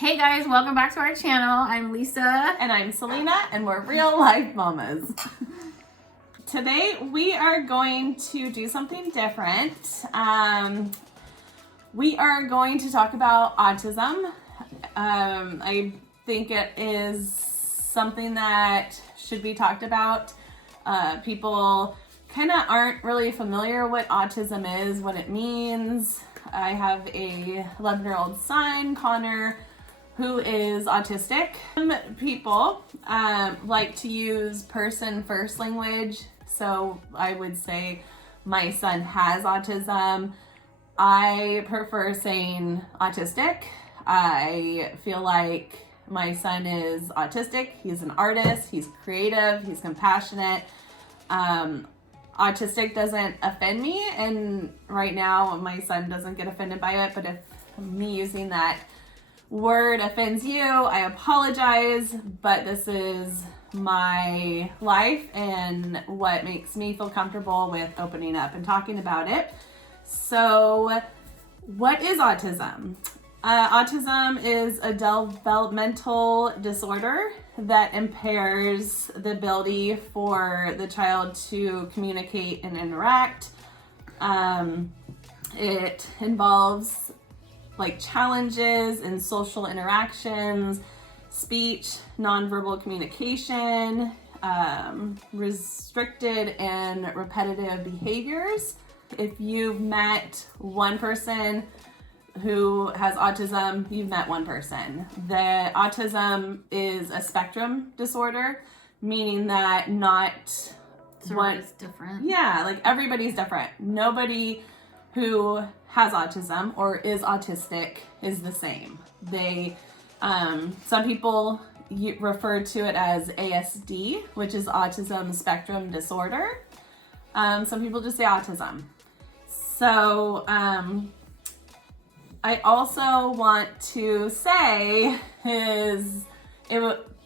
Hey guys, welcome back to our channel. I'm Lisa. And I'm Selena, and we're real life mamas. Today we are going to do something different. We are going to talk about autism. I think it is something that should be talked about. People kind of aren't really familiar what autism is, what it means. I have a 11-year-old son, Connor, who is autistic. Some people like to use person first language. So I would say my son has autism. I prefer saying autistic. I feel like my son is autistic. He's an artist. He's creative. He's compassionate. Autistic doesn't offend me, and right now my son doesn't get offended by it, but if me using that word offends you, I apologize, but this is my life and what makes me feel comfortable with opening up and talking about it. So what is autism? Autism is a developmental disorder that impairs the ability for the child to communicate and interact. It involves challenges in social interactions, speech, nonverbal communication, restricted and repetitive behaviors. If you've met one person who has autism, you've met one person. The autism is a spectrum disorder, meaning that not Everybody's different. Yeah, everybody's different. Nobody who has autism or is autistic is the same. They, some people refer to it as ASD, which is autism spectrum disorder. Some people just say autism. So, I also want to say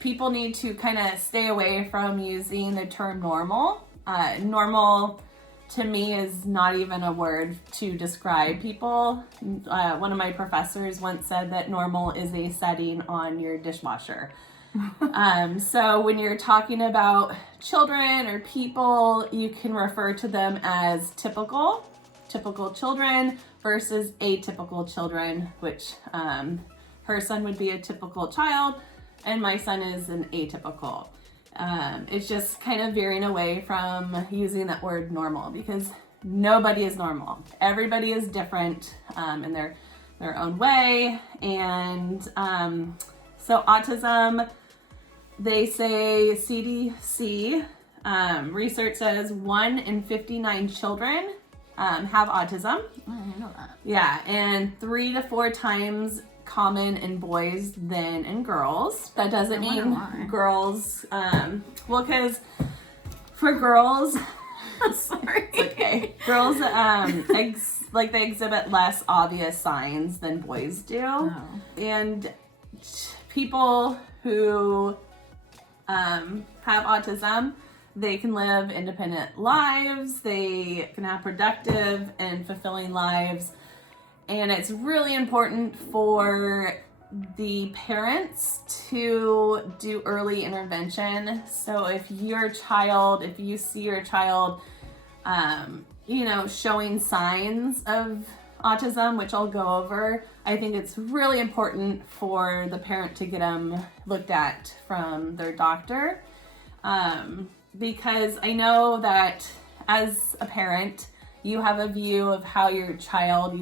people need to kind of stay away from using the term normal. Normal to me is not even a word to describe people. One of my professors once said that normal is a setting on your dishwasher. So when you're talking about children or people, you can refer to them as typical children versus atypical children, which her son would be a typical child and my son is an atypical. It's just kind of veering away from using that word normal because nobody is normal. Everybody is different in their own way. And so autism, they say CDC research says 1 in 59 children have autism. I didn't know that. Yeah, and 3 to 4 times common in boys than in girls. That doesn't mean girls, because for girls, sorry. it's okay. Girls, they exhibit less obvious signs than boys do. Oh. And people who have autism, they can live independent lives, they can have productive and fulfilling lives, and it's really important for the parents to do early intervention. So if you see your child, showing signs of autism, which I'll go over, I think it's really important for the parent to get them looked at from their doctor. Because I know that as a parent, you have a view of how you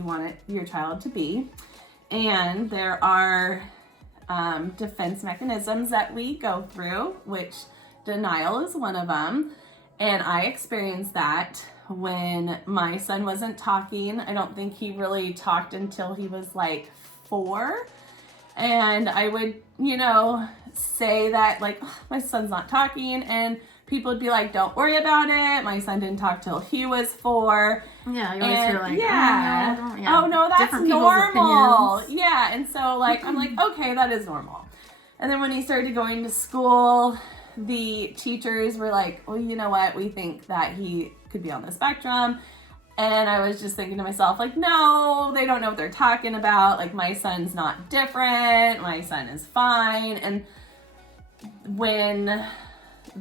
want your child to be. And there are defense mechanisms that we go through, which denial is one of them. And I experienced that when my son wasn't talking. I don't think he really talked until he was 4. And I would, say that my son's not talking, and people would be like, don't worry about it. My son didn't talk till he was 4. Yeah, you always feel oh no, that's normal. Yeah, and so I'm like, okay, that is normal. And then when he started going to school, the teachers were like, well, you know what? We think that he could be on the spectrum. And I was just thinking to myself, like, no, they don't know what they're talking about. Like, my son's not different. My son is fine. And when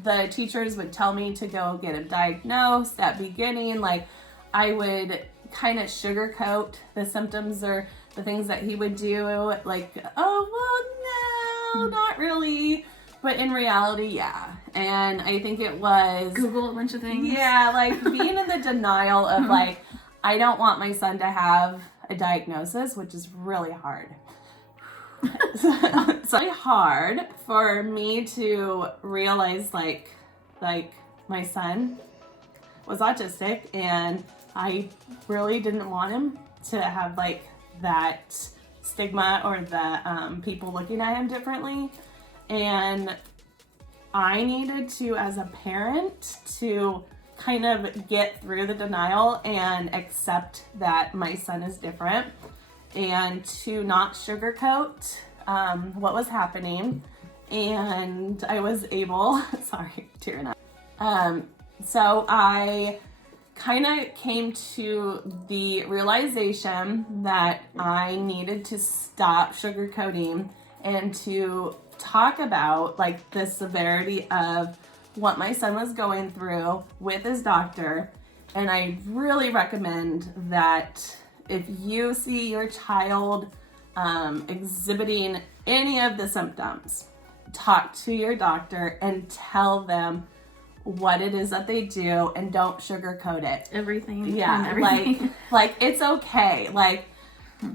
the teachers would tell me to go get him diagnosed at beginning, like, I would kind of sugarcoat the symptoms or the things that he would do. Like, oh, well, no, not really. But in reality, yeah. And I think it was... Google a bunch of things. Yeah, like being in the denial of like, I don't want my son to have a diagnosis, which is really hard. It's really hard for me to realize like my son was autistic, and I really didn't want him to have like that stigma or the people looking at him differently. And I needed to, as a parent, to kind of get through the denial and accept that my son is different, and to not sugarcoat what was happening. And I was able, sorry, tearing up. So I kind of came to the realization that I needed to stop sugarcoating and to talk about like the severity of what my son was going through with his doctor. And I really recommend that if you see your child exhibiting any of the symptoms, talk to your doctor and tell them what it is that they do, and don't sugarcoat it. Everything. Yeah, everything. like it's okay, like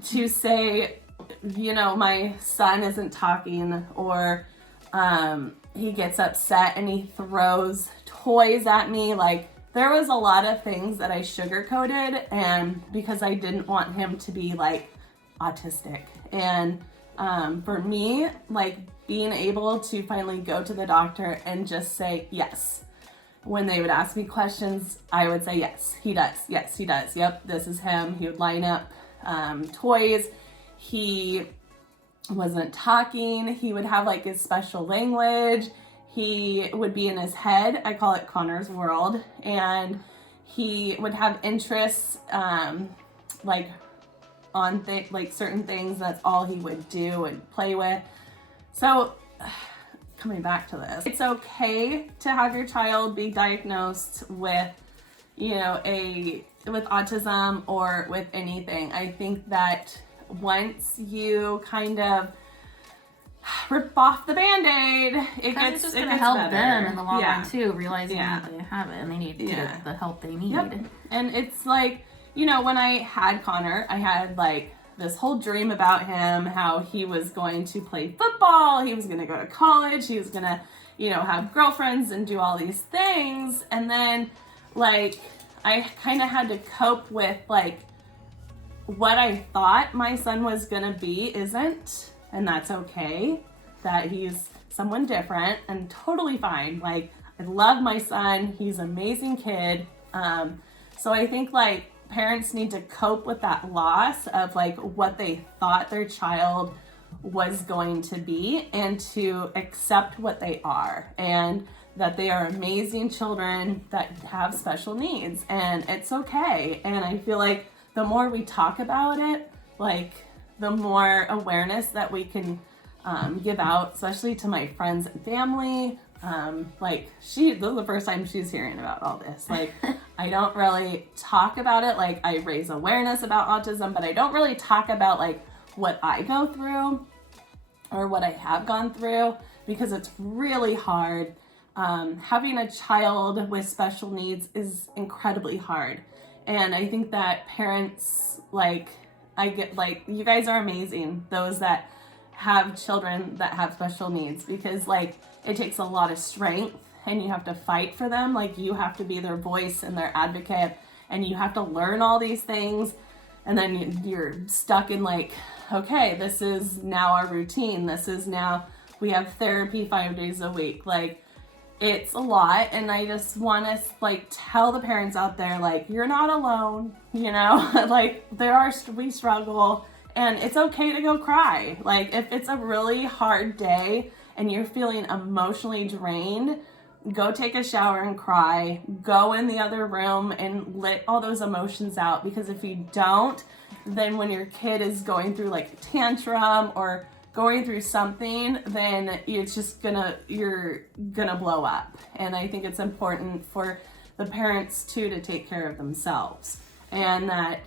to say, you know, my son isn't talking, or he gets upset and he throws toys at me. Like, there was a lot of things that I sugarcoated, and because I didn't want him to be like autistic. And for me, like being able to finally go to the doctor and just say yes. When they would ask me questions, I would say, yes, he does. Yes, he does. Yep, this is him. He would line up toys. He wasn't talking. He would have like his special language. He would be in his head. I call it Connor's world. And he would have interests like on like certain things. That's all he would do and play with. So coming back to this, it's okay to have your child be diagnosed with, you know, with autism or with anything. I think that once you kind of rip off the Band-Aid, It's just going to help better. them in the long Yeah. run too, realizing Yeah. that they have it and they need to get the help they need. Yep. And it's like, you know, when I had Connor, I had like this whole dream about him, how he was going to play football, he was going to go to college, he was going to, you know, have girlfriends and do all these things. And then like I kind of had to cope with like what I thought my son was going to be isn't, and that's okay, that he's someone different and totally fine. Like, I love my son, he's an amazing kid. So I think like parents need to cope with that loss of like what they thought their child was going to be, and to accept what they are, and that they are amazing children that have special needs, and it's okay. And I feel like the more we talk about it, like the more awareness that we can give out, especially to my friends and family. Like this is the first time she's hearing about all this. Like, I don't really talk about it. Like, I raise awareness about autism, but I don't really talk about like what I go through or what I have gone through, because it's really hard. Having a child with special needs is incredibly hard. And I think that parents, like, I get like, you guys are amazing, those that have children that have special needs, because like it takes a lot of strength and you have to fight for them. Like, you have to be their voice and their advocate, and you have to learn all these things. And then you're stuck in like, okay, this is now our routine. This is now, we have therapy 5 days a week. Like, it's a lot. And I just want to like tell the parents out there, like, you're not alone, you know, like we struggle, and it's okay to go cry. Like, if it's a really hard day and you're feeling emotionally drained, go take a shower and cry, go in the other room and let all those emotions out, because if you don't, then when your kid is going through like a tantrum or going through something, then it's just you're gonna blow up. And I think it's important for the parents too to take care of themselves, and that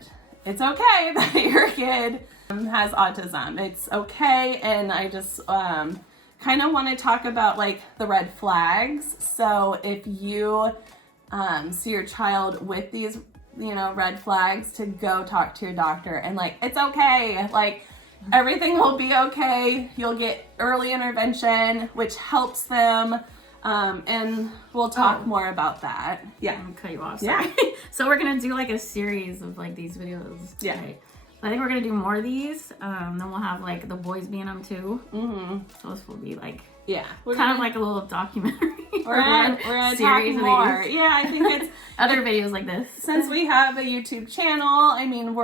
it's okay that your kid has autism. It's okay. And I just kind of want to talk about like the red flags. So if you see your child with these, red flags, to go talk to your doctor, and like, it's okay. Like, everything will be okay. You'll get early intervention, which helps them. And we'll talk more about that. Yeah. I'm gonna cut you off. Sorry. Yeah. So we're gonna do like a series of like these videos. Yeah. Right? So I think we're gonna do more of these. Then we'll have like the boys being them too. Mm-hmm. So this will be like kind of like a little documentary. We're gonna talk more. Yeah, I think it's other videos like this. Since we have a YouTube channel, I mean,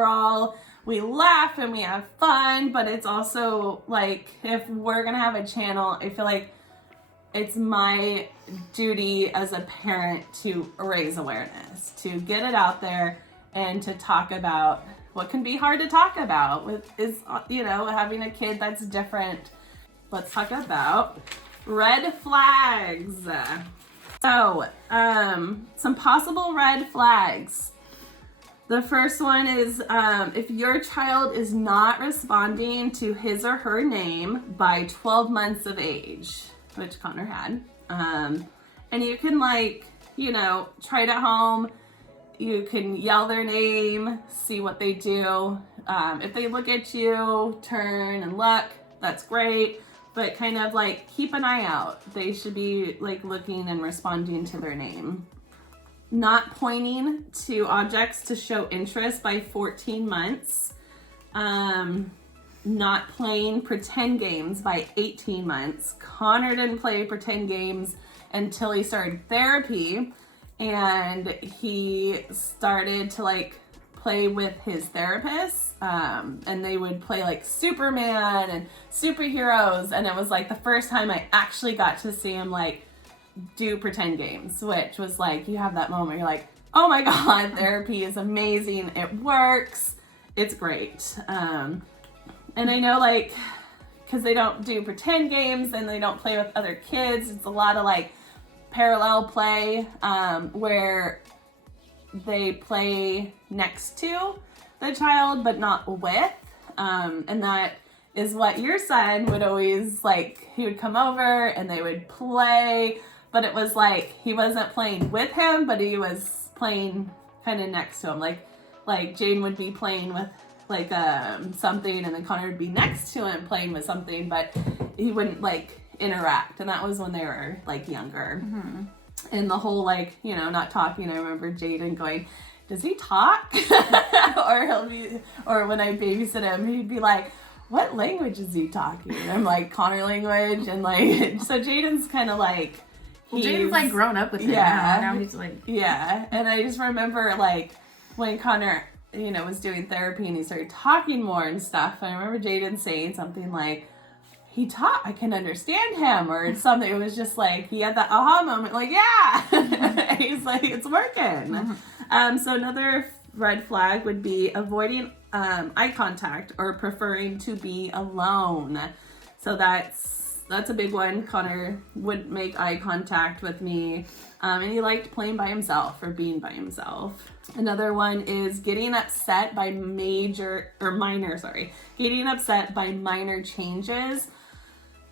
we laugh and we have fun, but it's also like, if we're gonna have a channel, I feel like it's my duty as a parent to raise awareness, to get it out there, and to talk about what can be hard to talk about having a kid that's different. Let's talk about red flags. So, some possible red flags. The first one is if your child is not responding to his or her name by 12 months of age, which Connor had. And you can try it at home. You can yell their name, see what they do. If they look at you, turn and look, that's great. But kind of like keep an eye out. They should be like looking and responding to their name. Not pointing to objects to show interest by 14 months. Not playing pretend games by 18 months. Connor didn't play pretend games until he started therapy, and he started to like play with his therapist, and they would play like Superman and superheroes, and it was like the first time I actually got to see him like do pretend games, which was like, you have that moment, you're like, oh my god, therapy is amazing, it works, it's great. And I know, like, because they don't do pretend games and they don't play with other kids, it's a lot of like parallel play, where they play next to the child but not with, and that is what your son would always like. He would come over and they would play, but it was like he wasn't playing with him, but he was playing kind of next to him. Like Jaden would be playing with like something, and then Connor would be next to him playing with something, but he wouldn't like interact. And that was when they were like younger. Mm-hmm. And the whole like, not talking. I remember Jaden going, does he talk? or when I babysit him, he'd be like, what language is he talking? And I'm like, Connor language. And like, so Jaden's kind of like, Jaden's like grown up with it. Yeah. Now he's like, yeah. And I just remember like when Connor, was doing therapy and he started talking more and stuff. And I remember Jaden saying something like, I can understand him, or something. It was just like, he had that aha moment, like, yeah. He's like, it's working. Mm-hmm. So another red flag would be avoiding eye contact or preferring to be alone. So that's a big one. Connor wouldn't make eye contact with me, and he liked playing by himself or being by himself. Another one is getting upset by getting upset by minor changes.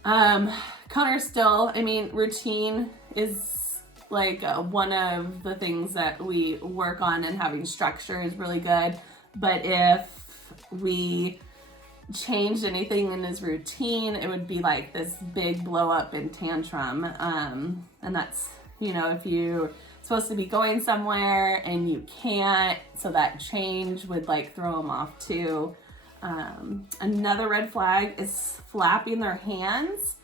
Connor still, routine is like one of the things that we work on, and having structure is really good. But if we changed anything in his routine, it would be like this big blow up and tantrum. And that's, if you're supposed to be going somewhere and you can't, so that change would like throw him off too. Another red flag is flapping their hands,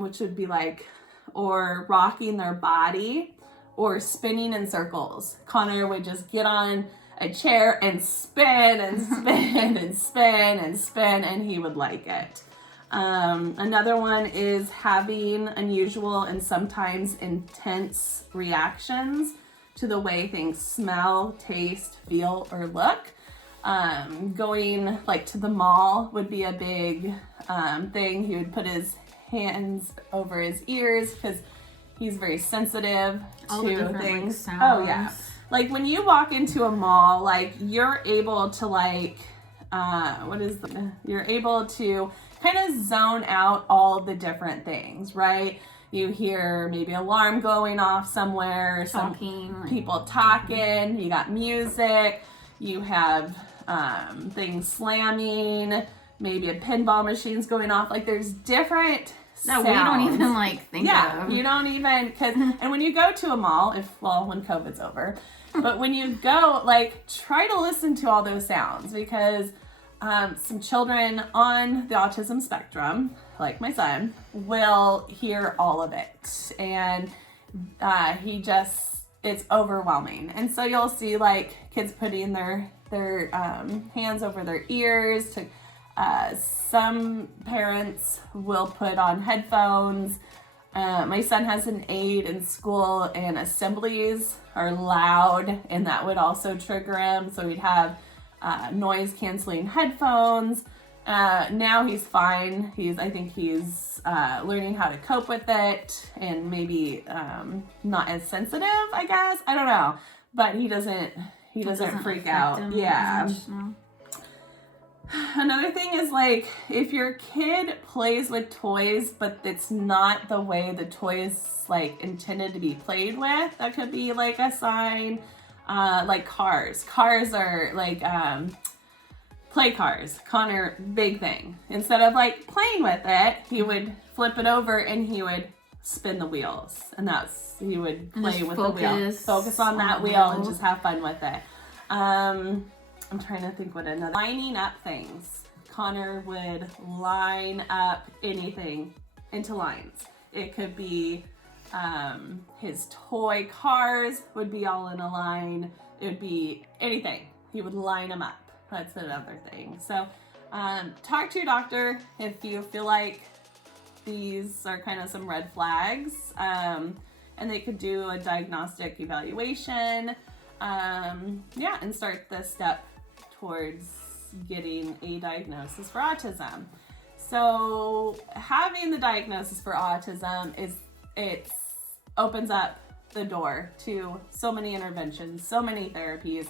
which would be like, or rocking their body, or spinning in circles. Connor would just get on a chair and spin and spin and spin and spin, and he would like it. Another one is having unusual and sometimes intense reactions to the way things smell, taste, feel, or look. Going like to the mall would be a big thing. He would put his hands over his ears because he's very sensitive to things. Like, oh yeah. Like when you walk into a mall, like you're able to like, you're able to kind of zone out all the different things, right? You hear maybe alarm going off somewhere, talking, some people talking, you got music, you have things slamming, maybe a pinball machine's going off. Like there's different sounds. We don't even like think of. Yeah, you don't even, and when you go to a mall, when COVID's over, but when you go, like try to listen to all those sounds because some children on the autism spectrum, like my son, will hear all of it. And it's overwhelming. And so you'll see like kids putting their hands over their ears. Some parents will put on headphones. My son has an aide in school, and assemblies are loud, and that would also trigger him. So he'd have noise canceling headphones. Now he's fine. I think he's learning how to cope with it, and maybe not as sensitive, I guess. I don't know, but he doesn't freak out. Yeah. Much, no. Another thing is like if your kid plays with toys, but it's not the way the toy is like intended to be played with, that could be like a sign. Like cars. Cars are like play cars. Connor, big thing. Instead of like playing with it, he would flip it over and he would spin the wheels, and he would play with the wheel. Focus on that wheel and just have fun with it. I'm trying to think what another. Lining up things. Connor would line up anything into lines. It could be his toy cars would be all in a line. It would be anything. He would line them up. That's another thing. So talk to your doctor if you feel like these are kind of some red flags. And they could do a diagnostic evaluation. And start the step towards getting a diagnosis for autism. So having the diagnosis for autism it opens up the door to so many interventions, so many therapies.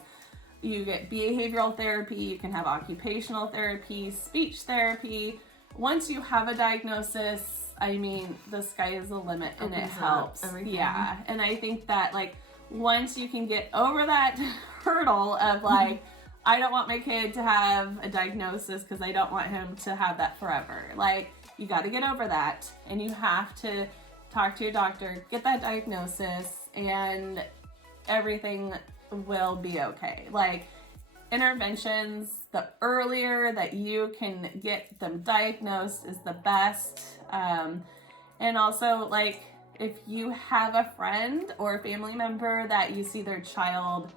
You get behavioral therapy, you can have occupational therapy, speech therapy. Once you have a diagnosis, I mean, the sky is the limit, and it helps. Yeah, and I think that like once you can get over that hurdle of like, I don't want my kid to have a diagnosis because I don't want him to have that forever. Like, you got to get over that, and you have to talk to your doctor, get that diagnosis, and everything will be okay. Like, interventions, the earlier that you can get them diagnosed is the best. And also, like, if you have a friend or a family member that you see their child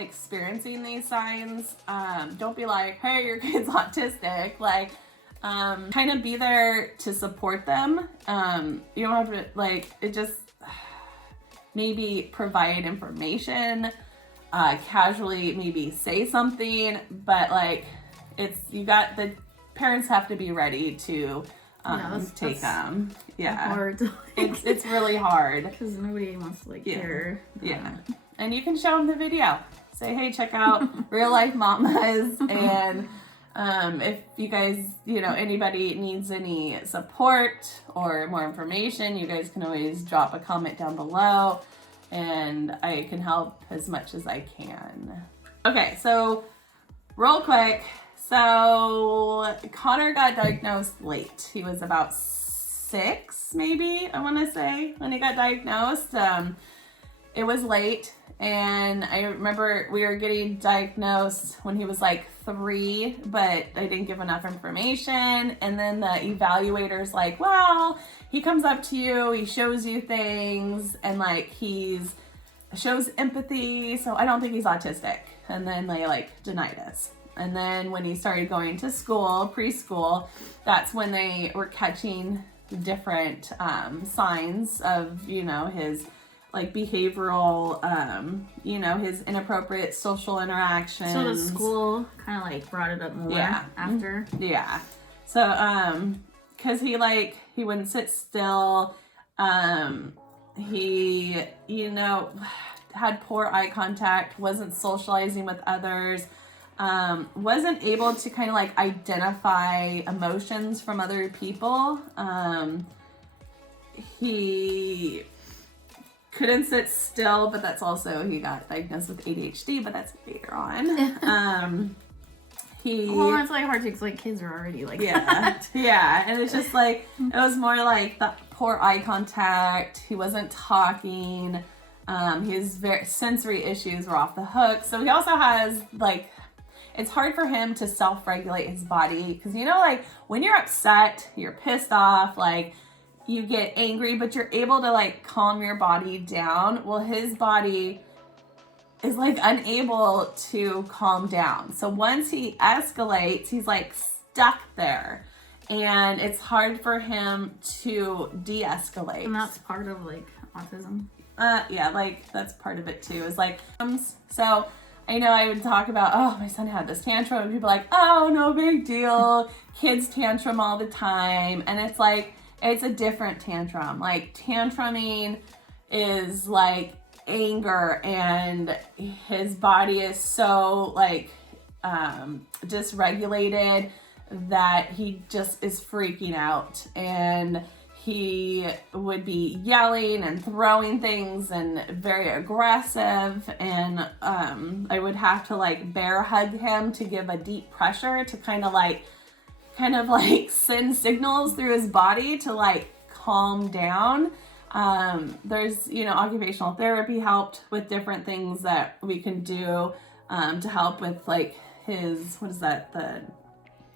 experiencing these signs, don't be like, hey, your kid's autistic. Like, kind of be there to support them. You don't have to, like, it just maybe provide information, casually maybe say something, but like the parents have to be ready to take them. Yeah, hard. It's really hard because nobody wants to hear. Yeah, and you can show them the video. Say, hey, check out Real Life Mamas, and if you guys, anybody needs any support or more information, you guys can always drop a comment down below, and I can help as much as I can. Okay, so real quick. So Connor got diagnosed late. He was about 6, maybe, I want to say, when he got diagnosed. It was late, and I remember we were getting diagnosed when he was like 3, but I didn't give enough information. And then the evaluator's like, well, he comes up to you, he shows you things, and like shows empathy, so I don't think he's autistic. And then they like denied us. And then when he started going to school, preschool, that's when they were catching different signs of, his like behavioral, his inappropriate social interactions. So the school kind of like brought it up more after. Yeah. So, cause he wouldn't sit still. He, had poor eye contact, wasn't socializing with others, wasn't able to kind of like identify emotions from other people. He couldn't sit still, but that's also, he got diagnosed with ADHD, but that's later on. Well, it's like hard to, because like kids are already like that. Yeah, and it's just like, it was more like the poor eye contact, he wasn't talking, his sensory issues were off the hook. So he also has like, it's hard for him to self-regulate his body, because like when you're upset, you're pissed off, like you get angry, but you're able to like calm your body down. Well, his body is like unable to calm down. So once he escalates, he's like stuck there, and it's hard for him to de-escalate. And that's part of like autism. Yeah, like that's part of it too. Is like, so I know I would talk about, oh, my son had this tantrum, and people are like, oh, no big deal. Kids tantrum all the time. And it's like, it's a different tantrum. Like tantruming is like anger, and his body is so like dysregulated that he just is freaking out, and he would be yelling and throwing things and very aggressive, and I would have to like bear hug him to give a deep pressure to kind of like send signals through his body to like calm down. There's, occupational therapy helped with different things that we can do to help with like his, the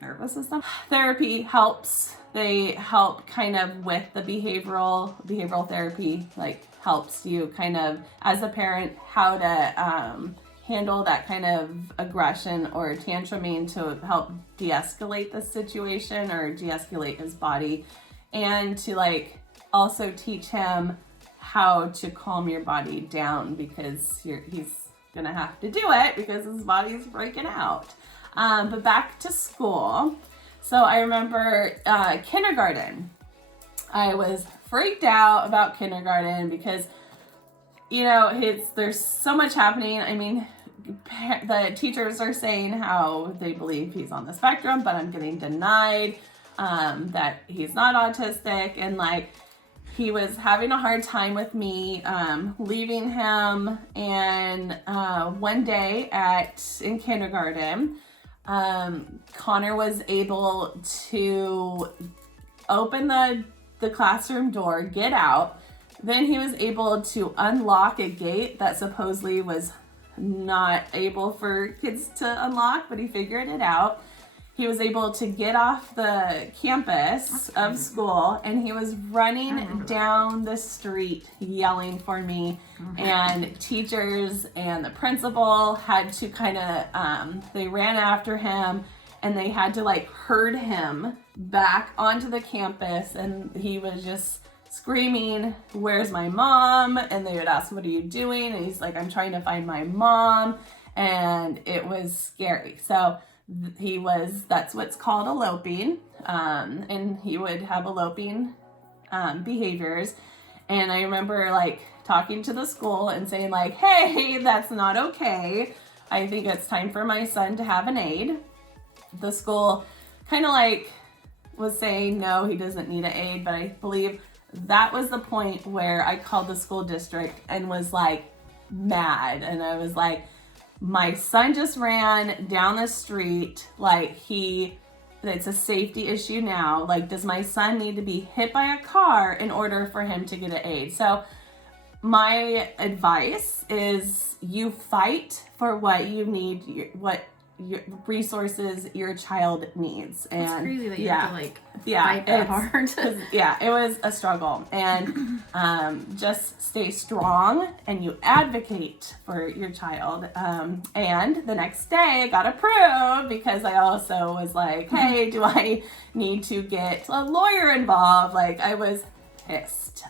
nervous system. Therapy helps. They help kind of with the behavioral therapy, like helps you kind of as a parent how to handle that kind of aggression or tantruming to help de-escalate the situation or de-escalate his body, and to like also teach him how to calm your body down, because he's gonna have to do it because his body's breaking out. But back to school. So I remember kindergarten. I was freaked out about kindergarten because, there's so much happening. I mean, the teachers are saying how they believe he's on the spectrum, but I'm getting denied that he's not autistic, and like he was having a hard time with me leaving him. And one day in kindergarten, Connor was able to open the classroom door, get out. Then he was able to unlock a gate that supposedly was not able for kids to unlock, but he figured it out. He was able to get off the campus of school, and he was running down the street yelling for me. And teachers and the principal had to kind of, they ran after him, and they had to like herd him back onto the campus, and he was just screaming, "Where's my mom?" And they would ask, "What are you doing?" And he's like, "I'm trying to find my mom." And it was scary. So that's what's called eloping. And he would have eloping behaviors. And I remember like talking to the school and saying like, "Hey, that's not okay. I think it's time for my son to have an aid." The school kind of like was saying, no, he doesn't need an aid. But I believe that was the point where I called the school district and was like mad. And I was like, my son just ran down the street, like it's a safety issue now. Like, does my son need to be hit by a car in order for him to get an aid? So my advice is you fight for what you need, what your resources your child needs. And it's crazy that you have to like fight that hard. Yeah, it was a struggle. And Just stay strong and you advocate for your child. And the next day I got approved because I also was like, hey, do I need to get a lawyer involved? Like, I was pissed.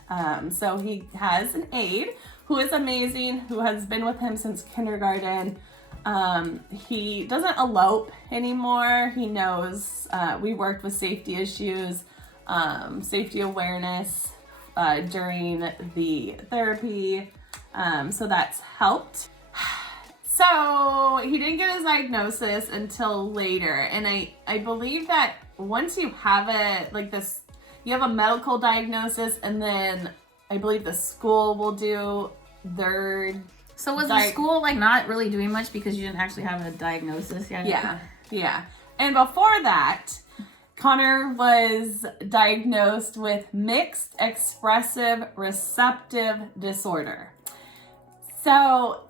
So he has an aide who is amazing, who has been with him since kindergarten. He doesn't elope anymore. He knows, we worked with safety issues, safety awareness, during the therapy. So that's helped. So he didn't get his diagnosis until later. And I believe that once you have you have a medical diagnosis, and then I believe the school will do their... So was the school like not really doing much because you didn't actually have a diagnosis yet? Yeah. And before that, Connor was diagnosed with mixed expressive receptive disorder. So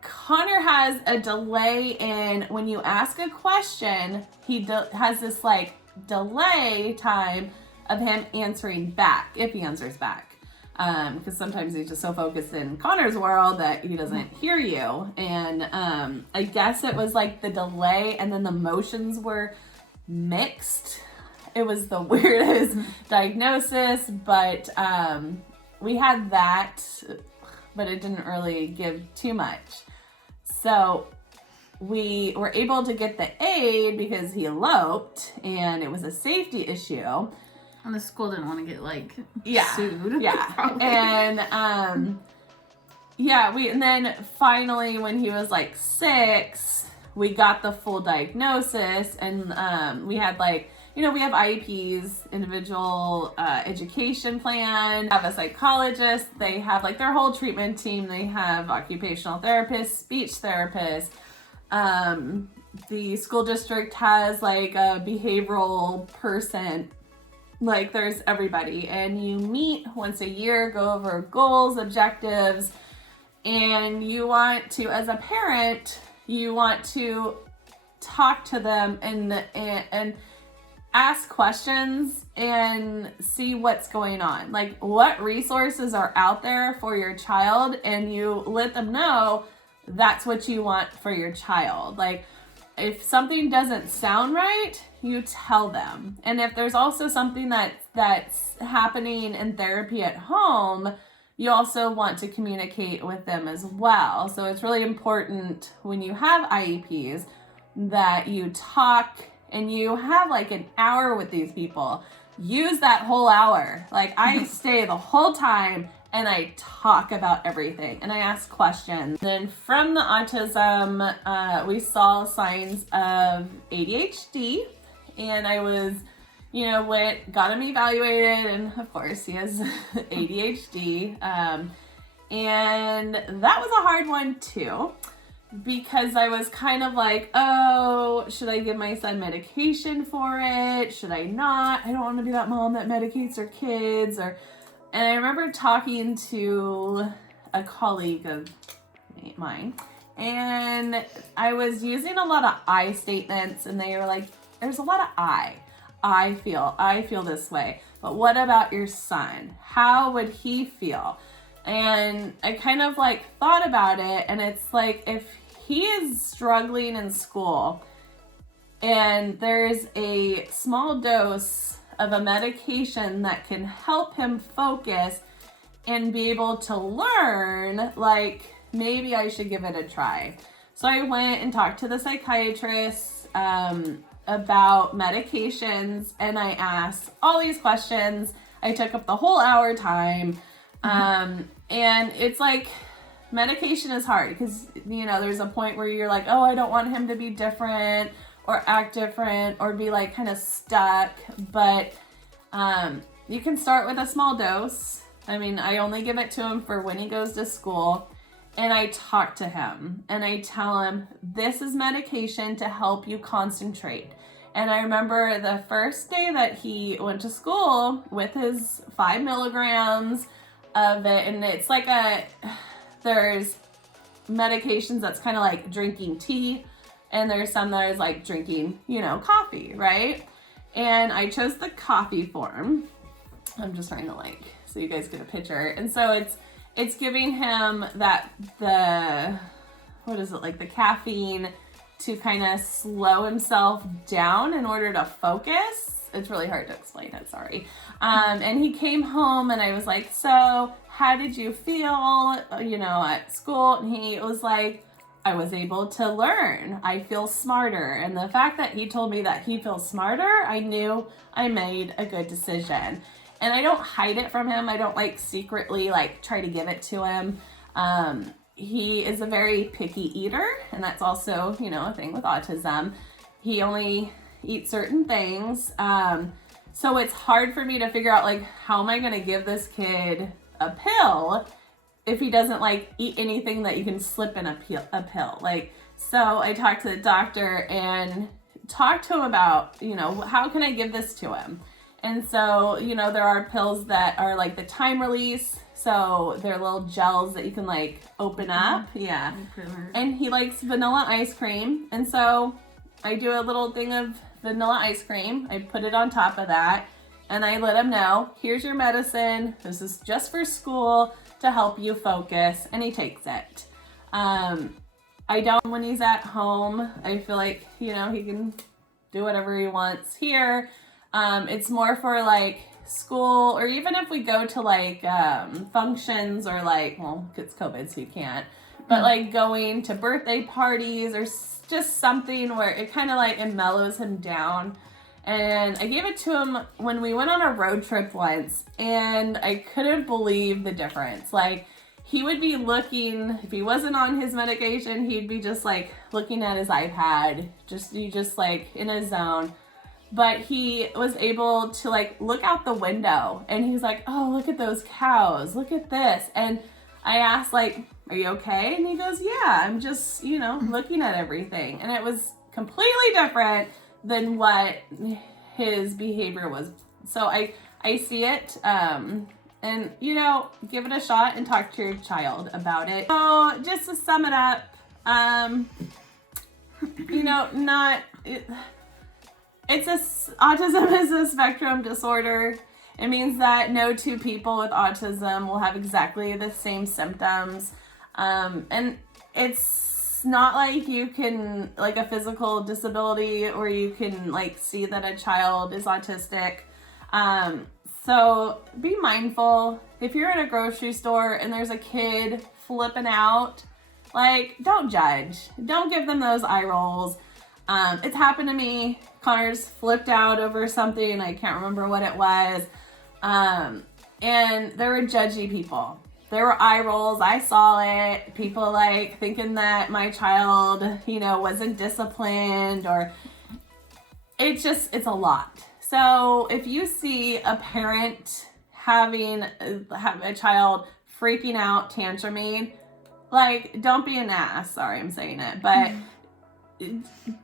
Connor has a delay in when you ask a question, he has this like delay time of him answering back, if he answers back. Because sometimes he's just so focused in Connor's world that he doesn't hear you. And I guess it was like the delay and then the motions were mixed. It was the weirdest diagnosis, but we had that, but it didn't really give too much. So we were able to get the aid because he eloped and it was a safety issue. And the school didn't want to get sued. Yeah. And and then finally when he was like 6, we got the full diagnosis, and we had we have IEPs, individual education plan, have a psychologist, they have their whole treatment team, they have occupational therapists, speech therapists. The school district has a behavioral person. There's everybody, and you meet once a year, go over goals, objectives, and you want to, as a parent, you want to talk to them and ask questions and see what's going on. What resources are out there for your child, and you let them know that's what you want for your child. If something doesn't sound right, you tell them. And if there's also something that's happening in therapy at home, you also want to communicate with them as well. So it's really important when you have IEPs that you talk and you have an hour with these people. Use that whole hour. I stay the whole time and I talk about everything and I ask questions. Then from the autism, we saw signs of ADHD, and I was, got him evaluated, and of course he has ADHD. And that was a hard one too, because I was kind of oh, should I give my son medication for it? Should I not? I don't want to be that mom that medicates her kids. And I remember talking to a colleague of mine, and I was using a lot of I statements, and they were like, there's a lot of I feel this way. But what about your son? How would he feel? And I kind of thought about it, and it's if he is struggling in school and there's a small dose of a medication that can help him focus and be able to learn, maybe I should give it a try. So I went and talked to the psychiatrist about medications, and I asked all these questions. I took up the whole hour time. And it's medication is hard because, there's a point where you're oh, I don't want him to be different or act different or be kind of stuck. But you can start with a small dose. I only give it to him for when he goes to school, and I talk to him and I tell him this is medication to help you concentrate. And I remember the first day that he went to school with his 5 milligrams of it, and it's there's medications that's kind of drinking tea, and there's some that is drinking, coffee, right? And I chose the coffee form, I'm just trying to like, so you guys get a picture. And so it's giving him what is it, like the caffeine to kind of slow himself down in order to focus. It's really hard to explain it, sorry. And he came home and I was like, so how did you feel, at school? And he was like, I was able to learn. I feel smarter. And the fact that he told me that he feels smarter, I knew I made a good decision. And I don't hide it from him. I don't like secretly like try to give it to him. He is a very picky eater, and that's also, a thing with autism. He only eats certain things. So it's hard for me to figure out like, how am I going to give this kid a pill if he doesn't like eat anything that you can slip in a pill. Like, so I talked to the doctor and talked to him about, how can I give this to him? And so, there are pills that are like the time release. So they're little gels that you can like open up. Yeah. And he likes vanilla ice cream. And so I do a little thing of vanilla ice cream. I put it on top of that and I let him know, here's your medicine. This is just for school to help you focus. And he takes it. I don't, when he's at home, I feel like, he can do whatever he wants here. It's more for like school, or even if we go to like functions or like, well, it's COVID so you can't, but like going to birthday parties or just something where it kind of like, it mellows him down. And I gave it to him when we went on a road trip once, and I couldn't believe the difference. Like, he would be looking, if he wasn't on his medication, he'd be just like looking at his iPad, just like in his zone. But he was able to like look out the window and he's like, oh, look at those cows, look at this. And I asked like, are you okay? And he goes, yeah, I'm just, looking at everything. And it was completely different than what his behavior was. So I see it, and give it a shot and talk to your child about it. So just to sum it up, autism is a spectrum disorder. It means that no two people with autism will have exactly the same symptoms. And it's not like you can, like a physical disability, or you can like see that a child is autistic. So be mindful. If you're in a grocery store and there's a kid flipping out, like, don't judge. Don't give them those eye rolls. It's happened to me. Connor's flipped out over something. I can't remember what it was. And there were judgy people. There were eye rolls. I saw it. People like thinking that my child, wasn't disciplined, or it's a lot. So if you see a parent have a child freaking out, tantruming, like, don't be an ass. Sorry, I'm saying it, but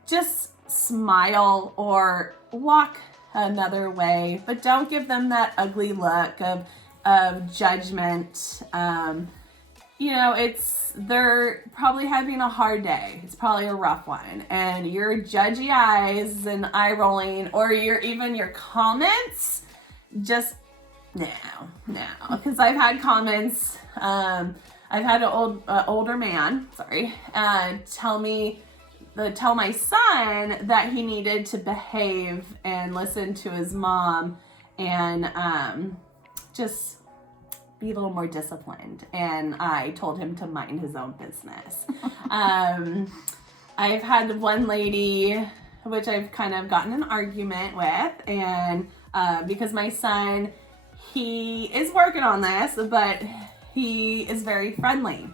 just smile or walk another way, but don't give them that ugly look of judgment. They're probably having a hard day. It's probably a rough one, and your judgy eyes and eye rolling, or your comments, just no, because I've had comments. I've had an older man, tell my son that he needed to behave and listen to his mom and just be a little more disciplined. And I told him to mind his own business. I've had one lady, which I've kind of gotten an argument with, and because my son, he is working on this, but he is very friendly,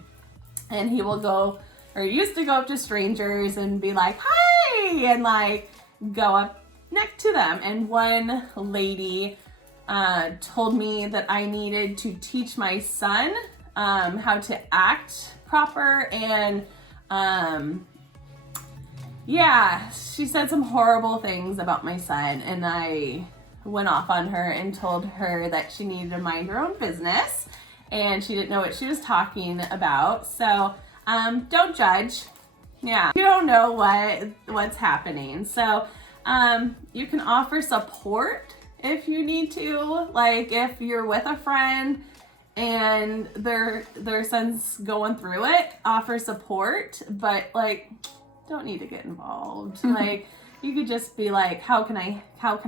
and he will used to go up to strangers and be like, hi, and like go up next to them. And one lady told me that I needed to teach my son how to act proper, and she said some horrible things about my son, and I went off on her and told her that she needed to mind her own business, and she didn't know what she was talking about. So don't judge. Yeah, you don't know what's happening. So you can offer support if you need to. Like if you're with a friend and their son's going through it, offer support, but like don't need to get involved. Like you could just be like, how can I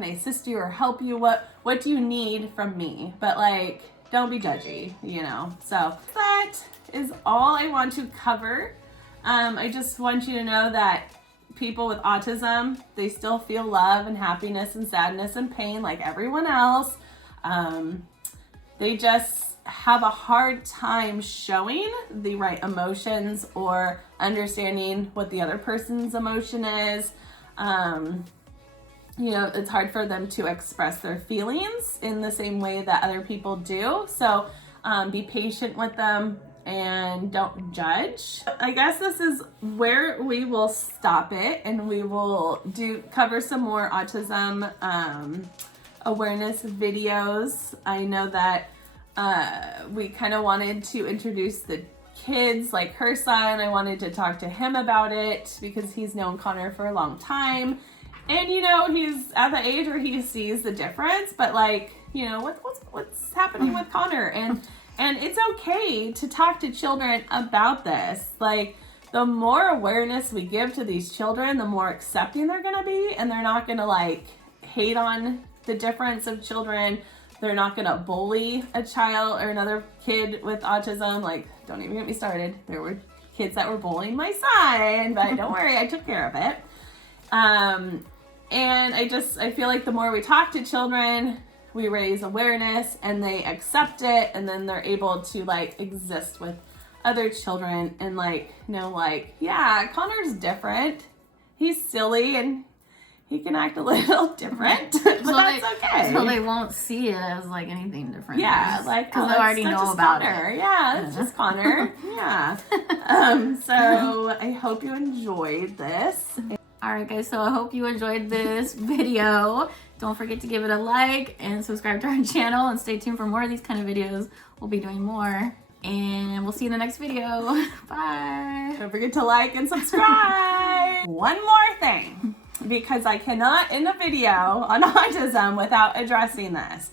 assist you or help you? What do you need from me? But like, don't be judgy, you know? So that is all I want to cover. I just want you to know that people with autism, they still feel love and happiness and sadness and pain like everyone else. They just have a hard time showing the right emotions or understanding what the other person's emotion is. You know, it's hard for them to express their feelings in the same way that other people do. So be patient with them and don't judge. I guess this is where we will stop it, and we will cover some more autism awareness videos. I know that we kind of wanted to introduce the kids, like her son. I wanted to talk to him about it because he's known Connor for a long time, and you know, he's at the age where he sees the difference. But like, you know, what's happening with Connor, and it's okay to talk to children about this. Like, the more awareness we give to these children, the more accepting they're gonna be, and they're not gonna like hate on the difference of children. They're not gonna bully a child or another kid with autism. Like, don't even get me started. There were kids that were bullying my son, but don't worry, I took care of it. And I feel like the more we talk to children, we raise awareness and they accept it, and then they're able to like exist with other children and like, you know, like, yeah, Connor's different. He's silly and he can act a little different, but that's okay. So they won't see it as like anything different. Yeah, like, because they already know about Connor. it. Yeah, that's just Connor. Yeah. So I hope you enjoyed this. All right, guys. So I hope you enjoyed this video. Don't forget to give it a like and subscribe to our channel, and stay tuned for more of these kind of videos. We'll be doing more, and we'll see you in the next video. Bye. Don't forget to like and subscribe. One more thing, because I cannot end a video on autism without addressing this.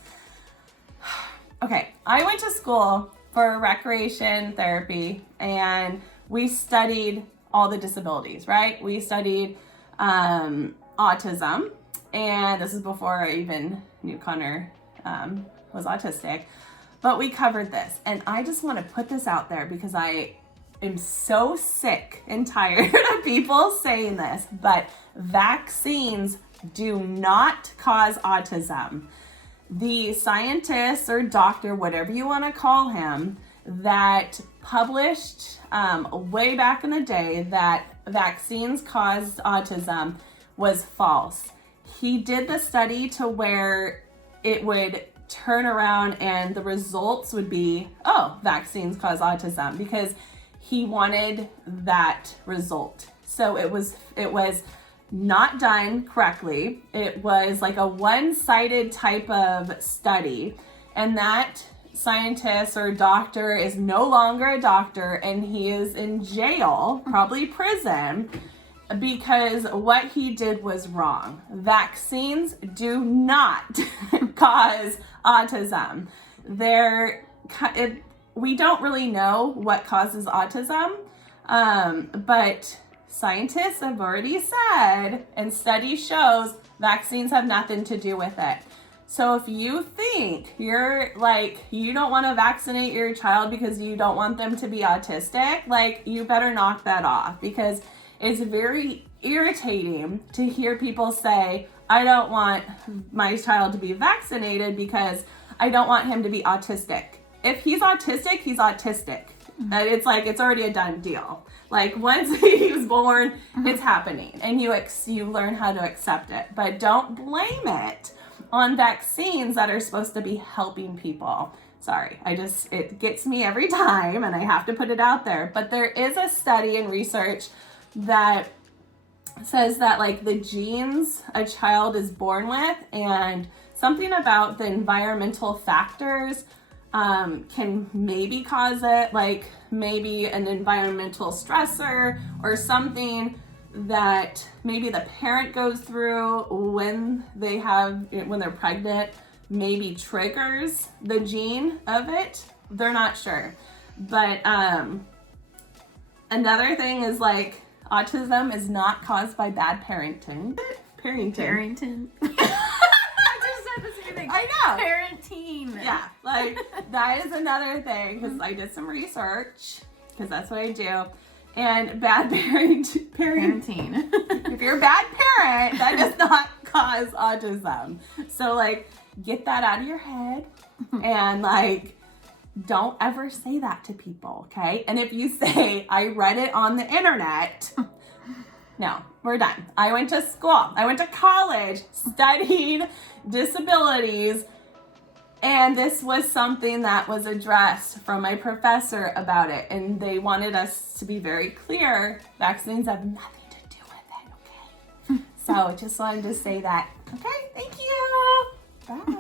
Okay, I went to school for recreation therapy, and we studied all the disabilities, right? We studied autism, and this is before I even knew Connor was autistic, but we covered this, and I just want to put this out there because I am so sick and tired of people saying this, but vaccines do not cause autism. The scientist or doctor, whatever you want to call him, that published way back in the day that vaccines caused autism was false. He did the study to where it would turn around and the results would be, oh, vaccines cause autism, because he wanted that result. So it was not done correctly. It was like a one-sided type of study, and that scientist or doctor is no longer a doctor, and he is in jail, probably prison, because what he did was wrong. Vaccines do not cause autism. We don't really know what causes autism, but scientists have already said, and study shows, vaccines have nothing to do with it. So if you think you're like, you don't want to vaccinate your child because you don't want them to be autistic, like, you better knock that off, because it's very irritating to hear people say, I don't want my child to be vaccinated because I don't want him to be autistic. If he's autistic, he's autistic. It's like, it's already a done deal. Like, once he was born, it's happening, and you learn how to accept it. But don't blame it on vaccines that are supposed to be helping people. Sorry, it gets me every time, and I have to put it out there. But there is a study and research that says that, like, the genes a child is born with and something about the environmental factors can maybe cause it, like maybe an environmental stressor or something that maybe the parent goes through when they're pregnant maybe triggers the gene of it. They're not sure. But another thing is like autism is not caused by bad parenting. Parenting. I just said the same thing. I know. Parenting. Yeah, like that is another thing because I did some research because that's what I do. And bad parenting. If you're a bad parent, that does not cause autism. So like, get that out of your head and like, don't ever say that to people, okay? And if you say, I read it on the internet, no, we're done. I went to school, I went to college, studied disabilities, and this was something that was addressed from my professor about it. And they wanted us to be very clear, vaccines have nothing to do with it, okay? So just wanted to say that. Okay, thank you. Bye.